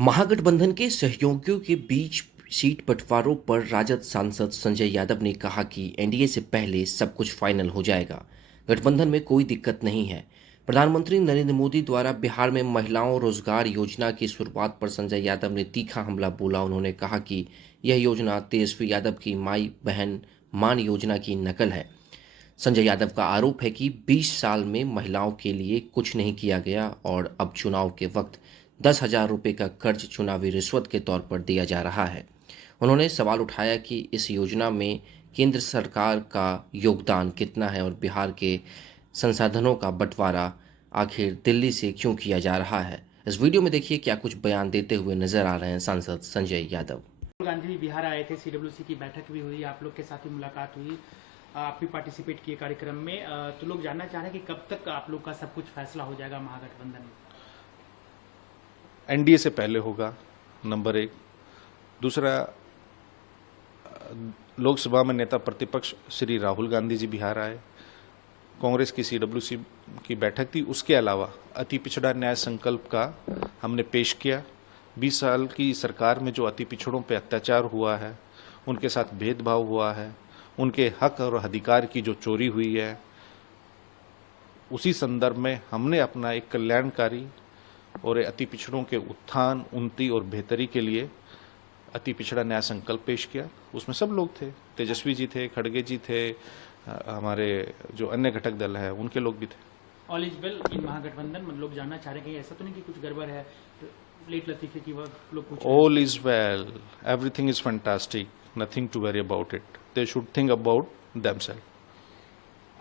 महागठबंधन के सहयोगियों के बीच सीट बंटवारों पर राजद सांसद संजय यादव ने कहा कि एनडीए से पहले सब कुछ फाइनल हो जाएगा। गठबंधन में कोई दिक्कत नहीं है। प्रधानमंत्री नरेंद्र मोदी द्वारा बिहार में महिलाओं रोजगार योजना की शुरुआत पर संजय यादव ने तीखा हमला बोला। उन्होंने कहा कि यह योजना तेजस्वी यादव की माई बहन मान योजना की नकल है। संजय यादव का आरोप है कि 20 साल में महिलाओं के लिए कुछ नहीं किया गया और अब चुनाव के वक्त 10,000 रुपये का कर्ज चुनावी रिश्वत के तौर पर दिया जा रहा है। उन्होंने सवाल उठाया कि इस योजना में केंद्र सरकार का योगदान कितना है और बिहार के संसाधनों का बंटवारा आखिर दिल्ली से क्यों किया जा रहा है। इस वीडियो में देखिए क्या कुछ बयान देते हुए नजर आ रहे हैं सांसद संजय यादव। गांधी जी बिहार आए थे, सीडब्ल्यूसी की बैठक भी हुई, आप लोग के साथ भी मुलाकात हुई, आप भी पार्टिसिपेट किए कार्यक्रम में। तो लोग जानना चाह रहे हैं कि कब तक आप लोग का सब कुछ फैसला हो जाएगा महागठबंधन में? एनडीए से पहले होगा, नंबर एक। दूसरा, लोकसभा में नेता प्रतिपक्ष श्री राहुल गांधी जी बिहार आए, कांग्रेस की सीडब्ल्यूसी की बैठक थी। उसके अलावा अति पिछड़ा न्याय संकल्प का हमने पेश किया। 20 साल की सरकार में जो अति पिछड़ों पे अत्याचार हुआ है, उनके साथ भेदभाव हुआ है, उनके हक और अधिकार की जो चोरी हुई है, उसी संदर्भ में हमने अपना एक कल्याणकारी और अति पिछड़ों के उत्थान, उन्नति और बेहतरी के लिए अति पिछड़ा न्याय संकल्प पेश किया। उसमें सब लोग थे, तेजस्वी जी थे, खड़गे जी थे, हमारे जो अन्य घटक दल है उनके लोग भी थे। ऑल इज वेल इन महागठबंधन, लोग जानना चाह रहे हैं कि ऐसा तो नहीं कि कुछ गड़बड़ है, लेट लतीफे की वक्त लोग पूछ रहे हैं। All is well, everything is fantastic, nothing to worry about it. They should think about themself.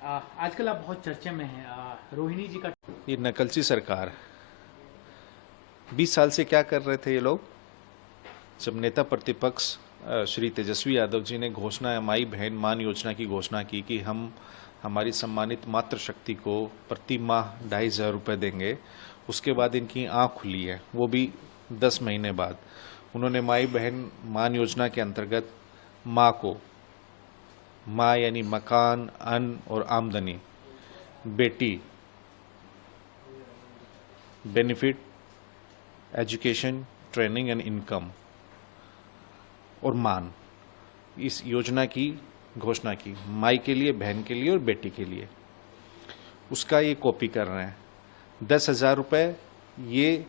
आजकल आप बहुत चर्चा में हैं, रोहिणी जी का। ये नकलची सरकार है। 20 साल से क्या कर रहे थे ये लोग? जब नेता प्रतिपक्ष श्री तेजस्वी यादव जी ने घोषणा माई बहन मान योजना की घोषणा की कि हम हमारी सम्मानित मातृशक्ति को प्रति माह 2,500 रुपये देंगे, उसके बाद इनकी आँख खुली है, वो भी 10 महीने बाद। उन्होंने माई बहन मान योजना के अंतर्गत माँ को, माँ यानी मकान, अन्न और आमदनी, बेटी benefit, education, training and income और मान, इस योजना की घोषणा की। माई के लिए, बहन के लिए और बेटी के लिए। उसका ये कॉपी कर रहे हैं। 10,000 रुपये ये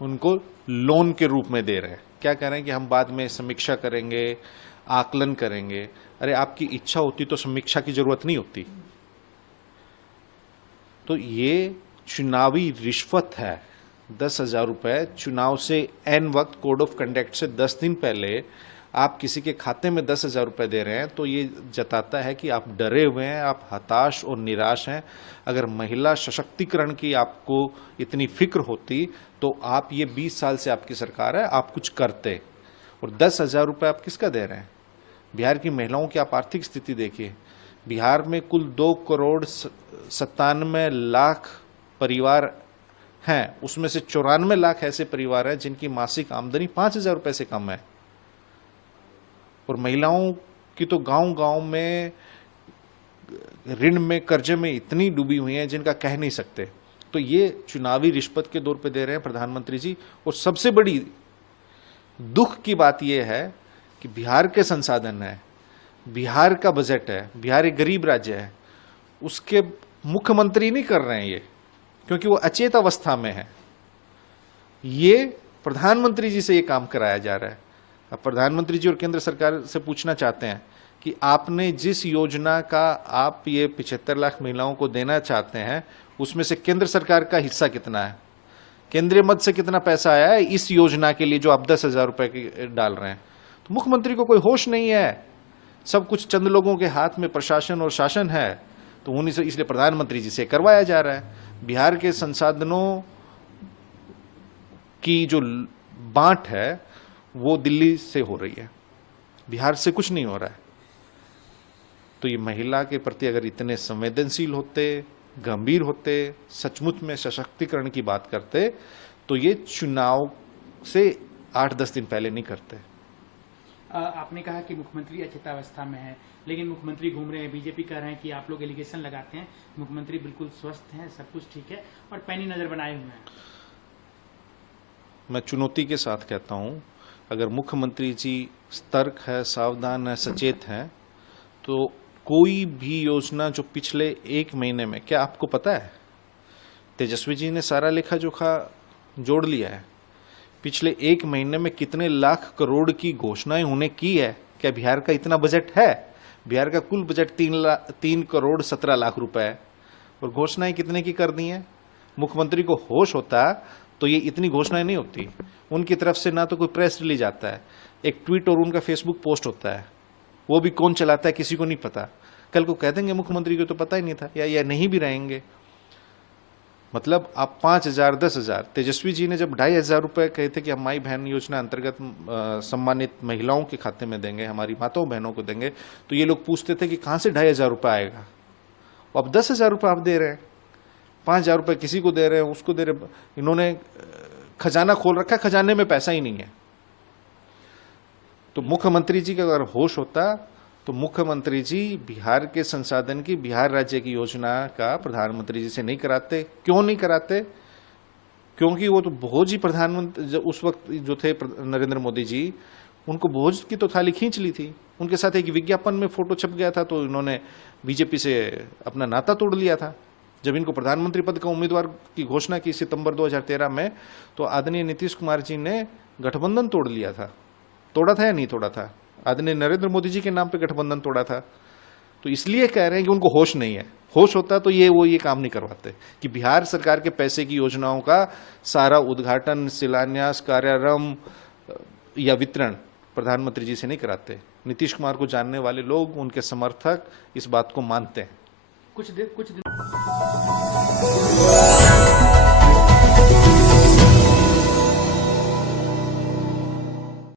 उनको लोन के रूप में दे रहे हैं। क्या कह रहे हैं कि हम बाद में समीक्षा करेंगे, आकलन करेंगे। अरे आपकी इच्छा होती तो समीक्षा की जरूरत नहीं होती। तो ये चुनावी रिश्वत है। 10,000 रुपये चुनाव से एन वक्त कोड ऑफ कंडक्ट से 10 दिन पहले आप किसी के खाते में 10,000 रुपये दे रहे हैं, तो ये जताता है कि आप डरे हुए हैं, आप हताश और निराश हैं। अगर महिला सशक्तिकरण की आपको इतनी फिक्र होती तो आप, ये 20 साल से आपकी सरकार है, आप कुछ करते। और 10,000 रुपये आप किसका दे रहे हैं? बिहार की महिलाओं की आप आर्थिक स्थिति देखिए। बिहार में कुल 2,97,00,000 परिवार हैं, उसमें से 94 लाख ऐसे परिवार हैं जिनकी मासिक आमदनी 5,000 रुपये से कम है। और महिलाओं की तो गांव-गांव में ऋण में, कर्जे में इतनी डूबी हुई हैं जिनका कह नहीं सकते। तो ये चुनावी रिश्वत के दौर पे दे रहे हैं प्रधानमंत्री जी। और सबसे बड़ी दुख की बात यह है कि बिहार के संसाधन है, बिहार का बजट है, बिहार एक गरीब राज्य है, उसके मुख्यमंत्री नहीं कर रहे हैं ये, क्योंकि वो अचेत अवस्था में है। ये प्रधानमंत्री जी से ये काम कराया जा रहा है। अब प्रधानमंत्री जी और केंद्र सरकार से पूछना चाहते हैं कि आपने जिस योजना का आप ये 75 लाख महिलाओं को देना चाहते हैं, उसमें से केंद्र सरकार का हिस्सा कितना है? केंद्रीय मद से कितना पैसा आया है इस योजना के लिए जो आप 10,000 रुपये डाल रहे हैं? तो मुख्यमंत्री को कोई होश नहीं है। सब कुछ चंद लोगों के हाथ में प्रशासन और शासन है, तो उन्हीं से, इसलिए प्रधानमंत्री जी से करवाया जा रहा है। बिहार के संसाधनों की जो बांट है वो दिल्ली से हो रही है, बिहार से कुछ नहीं हो रहा है। तो ये महिला के प्रति अगर इतने संवेदनशील होते, गंभीर होते, सचमुच में सशक्तिकरण की बात करते, तो ये चुनाव से 8-10 दिन पहले नहीं करते। आपने कहा कि मुख्यमंत्री अचेतावस्था में है, लेकिन मुख्यमंत्री घूम रहे हैं, बीजेपी कह रहे हैं कि आप लोग एलिगेशन लगाते हैं मुख्यमंत्री बिल्कुल स्वस्थ हैं, सब कुछ ठीक है और पैनी नजर बनाए हुए हैं। मैं चुनौती के साथ कहता हूँ, अगर मुख्यमंत्री जी सतर्क है, सावधान है, सचेत हैं, तो कोई भी योजना जो पिछले 1 महीने में, क्या आपको पता है, तेजस्वी जी ने सारा लेखा जोखा जोड़ लिया है, पिछले 1 महीने में कितने लाख करोड़ की घोषणाएं उन्हें की है। क्या बिहार का इतना बजट है? बिहार का कुल बजट 3 करोड़ 17 लाख रुपए है, और घोषणाएं कितने की कर दी हैं। मुख्यमंत्री को होश होता तो ये इतनी घोषणाएं नहीं होती। उनकी तरफ से ना तो कोई प्रेस रिलीज आता है, एक ट्वीट और उनका फेसबुक पोस्ट होता है, वो भी कौन चलाता है किसी को नहीं पता। कल को कह देंगे मुख्यमंत्री को तो पता ही नहीं था, या नहीं भी रहेंगे। मतलब आप 5,000 10,000, तेजस्वी जी ने जब 2,500 रुपए कहे थे कि हम माई बहन योजना अंतर्गत सम्मानित महिलाओं के खाते में देंगे, हमारी माताओं बहनों को देंगे, तो ये लोग पूछते थे कि कहां से 2,500 रुपये आएगा। अब 10,000 रुपये आप दे रहे हैं, 5,000 रुपये किसी को दे रहे हैं, उसको दे रहे। इन्होंने खजाना खोल रखा, खजाने में पैसा ही नहीं है। तो मुख्यमंत्री जी का अगर होश होता तो मुख्यमंत्री जी बिहार के संसाधन की, बिहार राज्य की योजना का प्रधानमंत्री जी से नहीं कराते। क्यों नहीं कराते? क्योंकि वो तो भोज ही प्रधानमंत्री उस वक्त जो थे नरेंद्र मोदी जी, उनको भोज की तो थाली खींच ली थी। उनके साथ एक विज्ञापन में फोटो छप गया था, तो इन्होंने बीजेपी से अपना नाता तोड़ लिया था। जब इनको प्रधानमंत्री पद का उम्मीदवार की घोषणा की सितंबर 2013 में, तो आदरणीय नीतीश कुमार जी ने गठबंधन तोड़ लिया था। तोड़ा था या नहीं तोड़ा था? आदरणीय नरेंद्र मोदी जी के नाम पे गठबंधन तोड़ा था। तो इसलिए कह रहे हैं कि उनको होश नहीं है। होश होता तो ये काम नहीं करवाते कि बिहार सरकार के पैसे की योजनाओं का सारा उद्घाटन, शिलान्यास, कार्यारंभ या वितरण प्रधानमंत्री जी से नहीं कराते। नीतीश कुमार को जानने वाले लोग, उनके समर्थक इस बात को मानते हैं। कुछ दिन